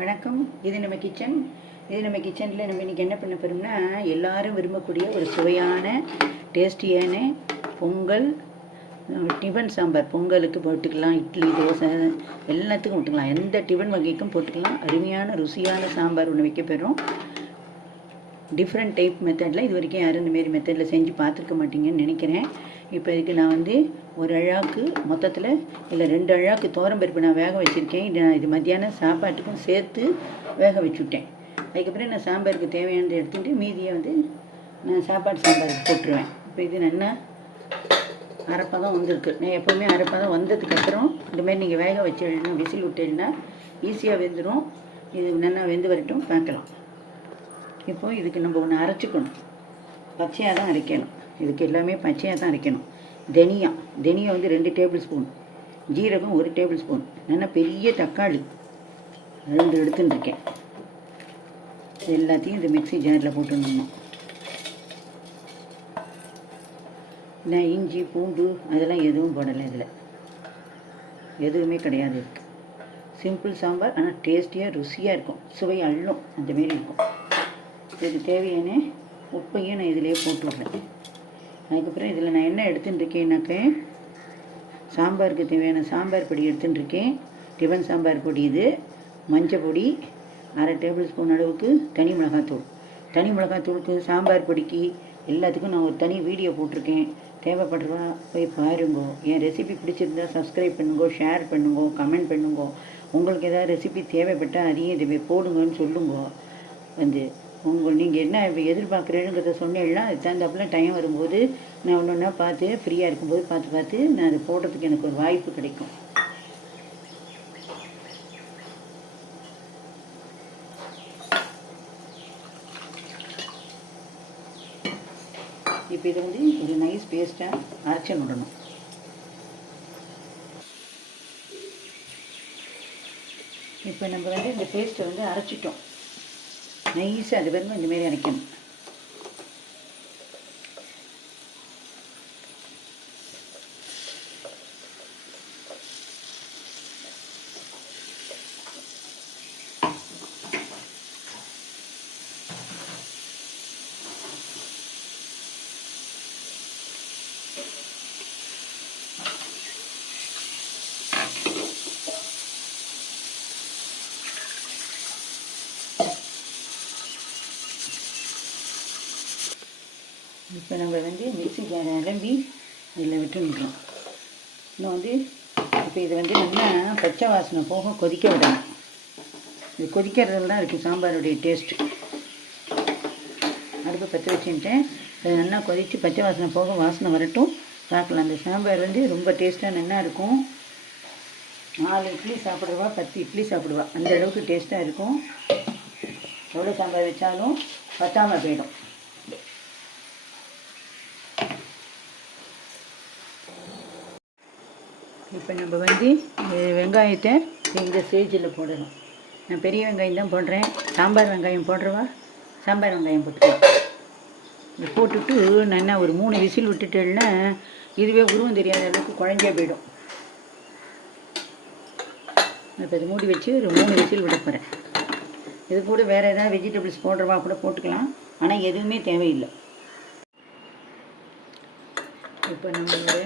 வணக்கம். இது நம்ம கிச்சனில் நம்ம இன்றைக்கி என்ன பண்ண போகிறோம்னா, எல்லாரும் விரும்பக்கூடிய ஒரு சுவையான டேஸ்டியான பொங்கல், டிஃபன் சாம்பார். பொங்கலுக்கு போட்டுக்கலாம், இட்லி தோசை எல்லாத்துக்கும் போட்டுக்கலாம், எந்த டிஃபன் வகைக்கும் போட்டுக்கலாம். அருமையான ருசியான சாம்பார் ஒன்று வைக்க போகிறோம். டிஃப்ரெண்ட் டைப் மெத்தடில் இது வரைக்கும் யாரும் இந்தமாரி மெத்தடில் செஞ்சு பார்த்துருக்க மாட்டீங்கன்னு நினைக்கிறேன். இப்போ இதுக்கு நான் வந்து ஒரு அழாக்கு மொத்தத்தில் இல்லை 2 அழாக்கு பருப்பு நான் வேக வச்சுருக்கேன். இது மத்தியானம் சாப்பாட்டுக்கும் சேர்த்து வேக வச்சுவிட்டேன். அதுக்கப்புறம் நான் சாம்பாருக்கு தேவையானதை எடுத்துகிட்டு மீதியை வந்து நான் சாம்பாருக்கு போட்டுருவேன். இப்போ இது நல்லா அரைப்பதம் வந்திருக்கு. நான் எப்போவுமே அரைப்பதம் வந்ததுக்கப்புறம் இந்தமாரி நீங்கள் வேக வச்சு விசில் விட்டேன்னா ஈஸியாக வெந்துடும். இது நல்லா வெந்து வரட்டும், பார்க்கலாம். இப்போது இதுக்கு நம்ம ஒன்று அரைச்சிக்கணும். பச்சையாக தான் அரைக்கணும். இதுக்கு எல்லாமே பச்சையாக தான் அரைக்கணும். தனியா வந்து 2 டேபிள் ஸ்பூன், ஜீரகம் 1 டேபிள் ஸ்பூன், நல்லா பெரிய தக்காளி 2 எடுத்துட்டுருக்கேன். எல்லாத்தையும் இந்த மிக்ஸி ஜாரில் போட்டுடணும். நான் இஞ்சி பூண்டு அதெல்லாம் எதுவும் போடலை. இதில் எதுவுமே கிடையாது. இருக்குது சிம்பிள் சாம்பார், ஆனால் டேஸ்டியாக ருசியாக இருக்கும். சுவை அள்ளும், அந்தமாரி இருக்கும். இதுக்கு தேவையான உப்பையும் நான் இதிலே போட்டு விட்றேன். அதுக்கப்புறம் இதில் நான் என்ன எடுத்துட்டுருக்கேன்னாக்க, சாம்பாருக்கு தேவையான சாம்பார் பொடி எடுத்துட்டுருக்கேன். டிஃபன் சாம்பார் பொடி இது. மஞ்சள் பொடி 1/2 டேபிள் ஸ்பூன் அளவுக்கு, தனி மிளகாத்தூளுக்கு சாம்பார் பொடிக்கு எல்லாத்துக்கும் நான் ஒரு தனி வீடியோ போட்டிருக்கேன். தேவைப்படுறவா போய் பாருங்கோ. என் ரெசிபி பிடிச்சிருந்தா சப்ஸ்கிரைப் பண்ணுங்கோ, ஷேர் பண்ணுங்கோ, கமெண்ட் பண்ணுங்கோ. உங்களுக்கு ஏதாவது ரெசிபி தேவைப்பட்டால் அதையும் இதை போடுங்கன்னு சொல்லுங்கோ. நீங்கள் என்ன இப்போ எதிர்பார்க்குறேங்கிறத சொன்னேன்னா அதுக்கு தகுந்தாப்புல டைம் வரும்போது நான் ஒன்று ஒன்றா பார்த்து ஃப்ரீயாக இருக்கும்போது பார்த்து நான் அதை போடுறதுக்கு எனக்கு ஒரு வாய்ப்பு கிடைக்கும். இப்போ இதை வந்து ஒரு நைஸ் பேஸ்ட்டாக அரைச்சி விடணும். இப்போ நம்ம வந்து இந்த பேஸ்ட்டை வந்து அரைச்சிட்டோம். நைஸாக அது பாருங்க, இந்தமாரி அரைக்கணும். இப்போ நம்ம வந்து மிக்ஸி ஜாரை நிரம்பி இதில் விட்டுருக்கோம். இன்னும் வந்து இப்போ இதை வந்து நல்லா பச்சை வாசனை போக கொதிக்க விடணும். இது கொதிக்கிறதுல தான் இருக்குது சாம்பாருடைய டேஸ்ட்டு. அடுப்பு பற்ற வச்சுட்டேன். அது நல்லா கொதித்து பச்சை வாசனை போக வாசனை வரட்டும், பார்க்கலாம். அந்த சாம்பார் வந்து ரொம்ப டேஸ்ட்டாக நல்லா இருக்கும். 4 இட்லி சாப்பிடுவா, 10 இட்லி சாப்பிடுவா, அந்த அளவுக்கு டேஸ்ட்டாக இருக்கும். எவ்வளோ சாம்பார் வச்சாலும் பத்தாமல் போயிடும். இப்போ நம்ம வந்து வெங்காயத்தை இந்த ஸ்டேஜில் போடணும். நான் பெரிய வெங்காயம் தான் போடுறேன். சாம்பார் வெங்காயம் போடுறவா சாம்பார் வெங்காயம் போட்டுக்கலாம். இது போட்டுட்டு நல்லா ஒரு 3 விசில் விட்டுட்டேன்னா இதுவே உருவம் தெரியாத அளவுக்கு குழஞ்சே போயிடும். இப்போ இது மூடி வச்சு ஒரு 3 விசில் விட போகிறேன். இது கூட வேறு ஏதாவது வெஜிடபிள்ஸ் போடுறவா கூட போட்டுக்கலாம், ஆனால் எதுவுமே தேவையில்லை. இப்போ நம்மளோட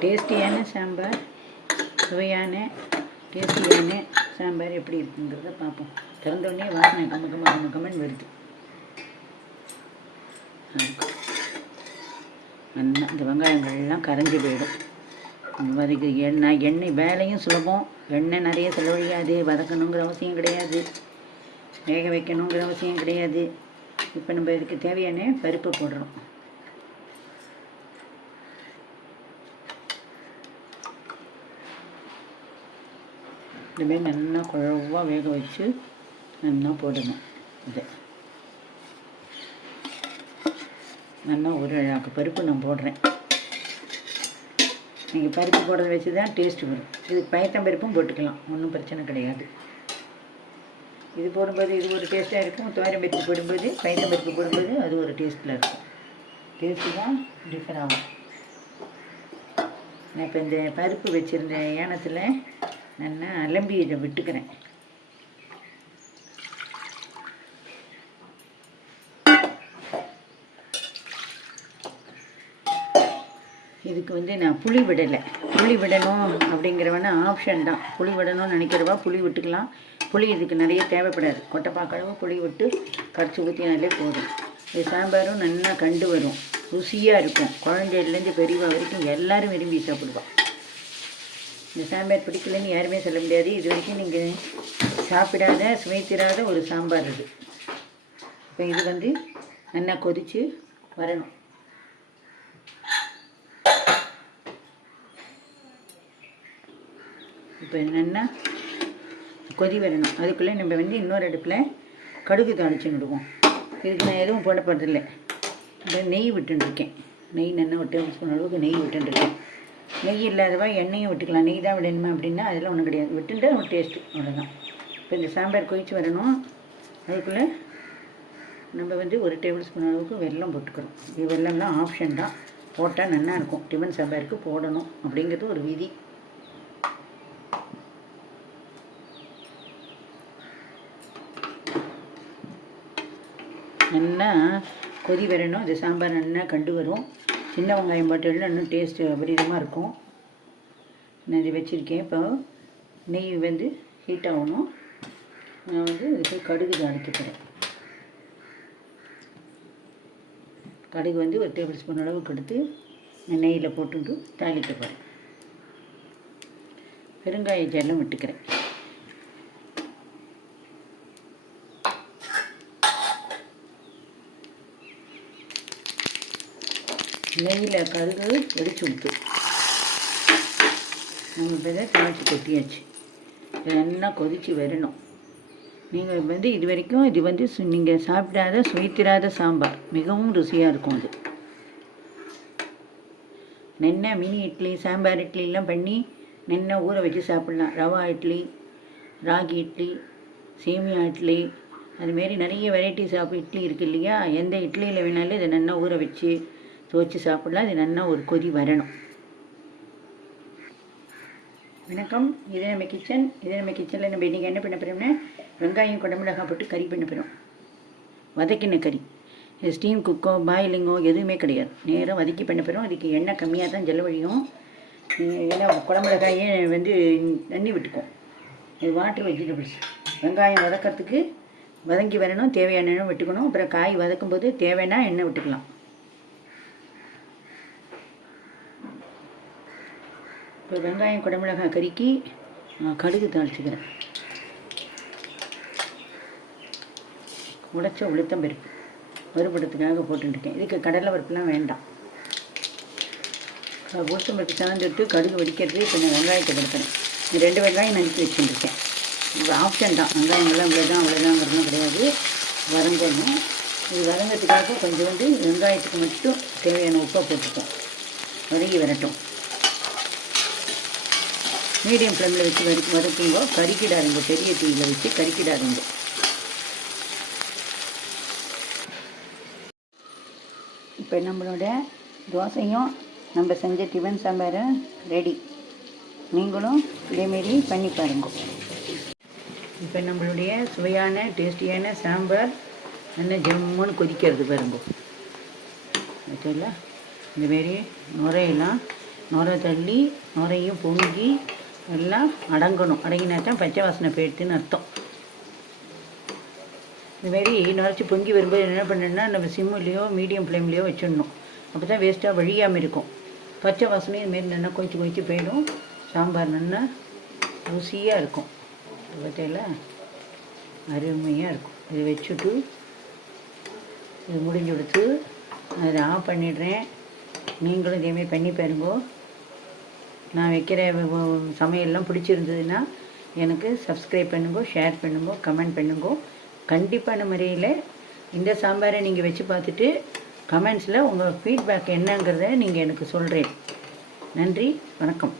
டேஸ்டியான சாம்பார், சுவையான டேஸ்டியான சாம்பார் எப்படி இருக்குங்கிறத பார்ப்போம். திறந்தோடனே வாசனை கம்மன் வருது. நல்லா இந்த வெங்காயங்கள்லாம் கரைஞ்சி போயிடும். அதுக்கு எண்ணெய் வேலையும் சுலபம். எண்ணெய் நிறைய செலவழியாது. வதக்கணுங்கிற அவசியம் கிடையாது, வேக வைக்கணுங்கிற அவசியம் கிடையாது. இப்போ நம்ம இதுக்கு தேவையான பருப்பு போடுறோம். இதுமாரி நல்லா குழவாக வேக வச்சு நல்லா போடணும். இது நல்லா ஒரு அழகாக்கு பருப்பு நான் போடுறேன். நீங்கள் பருப்பு போடுறத வச்சு தான் டேஸ்ட்டு வரும். இது பயத்தம்பருப்பும் போட்டுக்கலாம், ஒன்றும் பிரச்சனை கிடையாது. இது போடும்போது இது ஒரு டேஸ்ட்டாக இருக்கும். துவரம்பருப்பு போடும்போது, பயத்தம்பருப்பு போடும்போது அது ஒரு டேஸ்ட்டில் இருக்கும். டேஸ்ட்டு தான் டிஃபர் ஆகும். நான் இப்போ இந்த பருப்பு வச்சுருந்த ஏனத்தில் நல்லா அலம்பி இதை விட்டுக்கிறேன். இதுக்கு வந்து நான் புளி விடலை. புளி விடணும் அப்படிங்கிறவனா ஆப்ஷன் தான். புளி விடணும்னு நினைக்கிறவா புளி விட்டுக்கலாம். புளி இதுக்கு நிறைய தேவைப்படாது. கொட்டைப்பாக்களவு புளி விட்டு கரைச்சி ஊற்றினாலே போதும். இது சாம்பாரும் நல்லா கண்டு வரும், ருசியாக இருக்கும். குழந்தைலேருந்து பெரியவா வரைக்கும் எல்லோரும் விரும்பி சாப்பிடுவோம். இந்த சாம்பார் பிடிக்கலன்னு யாருமே சொல்ல முடியாது. இது வரைக்கும் நீங்கள் சாப்பிடாத சுவைத்திராத ஒரு சாம்பார் இது. இப்போ இது வந்து நல்லா கொதித்து வரணும். இப்போ நல்லா கொதி வரணும். அதுக்குள்ளே நம்ம வந்து இன்னொரு அடுப்பில் கடுகு தாளிச்சு விடுவோம். இதுக்கு நான் எதுவும் போட போகிறதில்லை. இப்போ நெய் விட்டுருக்கேன். நெய் நல்லா ஒரு டேபிள் ஸ்பூன் அளவுக்கு நெய் விட்டுருக்கேன். நெய் இல்லாதவா எண்ணெயும் விட்டுக்கலாம். நெய் தான் விடணுமா அப்படின்னா அதெல்லாம் ஒன்றும் கிடையாது. விட்டுட்டு ஒரு டேஸ்ட்டு அவ்வளோதான். இப்போ இந்த சாம்பார் கொதிச்சு வரணும். அதுக்குள்ளே நம்ம வந்து ஒரு டேபிள் ஸ்பூன் அளவுக்கு வெல்லம் போட்டுக்கிறோம். இது வெல்லம்லாம் ஆப்ஷன் தான். போட்டால் நல்லாயிருக்கும். டிஃபன் சாம்பாருக்கு போடணும் அப்படிங்கிறது ஒரு விதி. நல்லா கொதி வரணும். இது சாம்பார் நல்லா கண்டு வரும். சின்ன வெங்காயம் போட்டதில் இன்னும் டேஸ்ட்டு அபரிதமாக இருக்கும். நான் இது வச்சுருக்கேன். இப்போ நெய் வந்து ஹீட் ஆகணும். நான் வந்து இதுக்கு கடுகு தாளிக்கிறேன். கடுகு வந்து ஒரு டேபிள் ஸ்பூன் அளவுக்கு எடுத்து நெய்யில் போட்டுட்டு தாளிக்க போகிறேன். பெருங்காய ஜல்லம் விட்டுக்கிறேன். நெய்யில் கடுகு வெடிச்சு விட்டு நம்ம இப்போ இதை தாளித்து கொட்டியாச்சு. நல்லா கொதித்து வரணும். நீங்கள் வந்து இது வரைக்கும் இது வந்து நீங்கள் சாப்பிடாத சுவைத்திராத சாம்பார் மிகவும் ருசியாக இருக்கும். அது நென்ன மினி இட்லி சாம்பார் இட்லிலாம் பண்ணி நென்ன ஊற வச்சு சாப்பிட்லாம். ரவா இட்லி, ராகி இட்லி, சேமியா இட்லி, அதுமாரி நிறைய வெரைட்டிஸ் ஆஃப் இட்லி இருக்குது இல்லையா. எந்த இட்லியில் வேணாலும் இதை நல்லா ஊற வச்சு துவச்சி சாப்பிட்லாம். இது நல்லா ஒரு கொதி வரணும். வணக்கம், இது நம்ம கிச்சன். நம்ம கிச்சனில் நம்ம இன்றைக்கி என்ன பண்ண போகிறோம்னா வெங்காயம் குடமிளகாய் போட்டு கறி பண்ண போகிறோம். வதக்கின கறி. இது ஸ்டீம் குக்கோ பாயிலிங்கோ எதுவுமே கிடையாது. நேராக வதக்கி பண்ண போகிறோம். அதுக்கு எண்ணெய் கம்மியாக தான் செலவழியும். ஏன்னா குடமிளகாயே வந்து தண்ணி விட்டுக்கும். இது வாட்டர் வெஜிடபிள்ஸ். வெங்காயம் வதக்கிறதுக்கு வதங்கி வரணும். தேவையான எண்ணெய் விட்டுக்கணும். அப்புறம் காய் வதக்கும்போது தேவைன்னா எண்ணெய் விட்டுக்கலாம். இப்போ வெங்காயம் குடமிளகாய் கறிக்கு கடுகு தாளிச்சுக்கிறேன். உடைச்ச உளுத்தம்பருப்பு வறுபடத்துக்காக போட்டுருக்கேன். இதுக்கு கடலை பருப்புலாம் வேண்டாம். உளுத்தம்பருப்பு சார்ந்துட்டு கடுகு வடிக்கிறது. இப்போ நான் வெங்காயத்தை கொடுக்குறேன். 2 வெங்காயம் நறுக்கி வச்சுருக்கேன். இது ஆப்ஷன் தான். வெங்காயங்கள்லாம் அவ்வளோதாங்கிறதுலாம் கிடையாது. வதங்கணும். இது வதங்கிறதுக்காக கொஞ்சம் வந்து வெங்காயத்துக்கு மட்டும் தேவையான உப்பை போட்டுப்போம். வதங்கி வரட்டும். மீடியம் ஃப்ளேமில் வச்சு வதக்குங்க. கறிக்கிடாதுங்க. பெரிய தீயில் வச்சு கறிக்கிடாதுங்க. இப்போ நம்மளோட தோசையும் நம்ம செஞ்ச டிஃபன் சாம்பாரும் ரெடி. நீங்களும் இதேமாரி பண்ணி பாருங்க. இப்போ நம்மளுடைய சுவையான டேஸ்டியான சாம்பார் நல்லா ஜம்முன்னு கொதிக்கிறது பாருங்க. ஓகேங்களா? இந்தமாரி நுரை தள்ளி நுரையும் பொங்கி எல்லாம் அடங்கணும். அடங்கினா தான் பச்சை வாசனை போயிடுதுன்னு அர்த்தம். இதுமாரி நுரைச்சி பொங்கி வரும்போது என்ன பண்ணணுன்னா நம்ம சிம்முலேயோ மீடியம் ஃப்ளேம்லேயோ வச்சிடணும். அப்போ தான் வேஸ்ட்டாக வழியாமல் இருக்கும். பச்சை வாசனையும் இதுமாரி நல்லா கொதிச்சு போயிடும். சாம்பார் நல்லா ருசியாக இருக்கும். பார்த்தீங்களா? அருமையாக இருக்கும். இதை வச்சுட்டு இது முடிஞ்சு கொடுத்து அதை ஆஃப் பண்ணிடுறேன். நீங்களும் இதேமாரி பண்ணி பாருங்க. நான் வைக்கிற சமையல்லாம் பிடிச்சிருந்ததுன்னா எனக்கு சப்ஸ்கிரைப் பண்ணுங்க, ஷேர் பண்ணுங்க, கமெண்ட் பண்ணுங்க. கண்டிப்பான முறையில் இந்த சாம்பாரை நீங்கள் வச்சு பார்த்துட்டு கமெண்ட்ஸில் உங்கள் ஃபீட்பேக் என்னங்கிறத நீங்கள் எனக்கு சொல்கிறேன். நன்றி, வணக்கம்.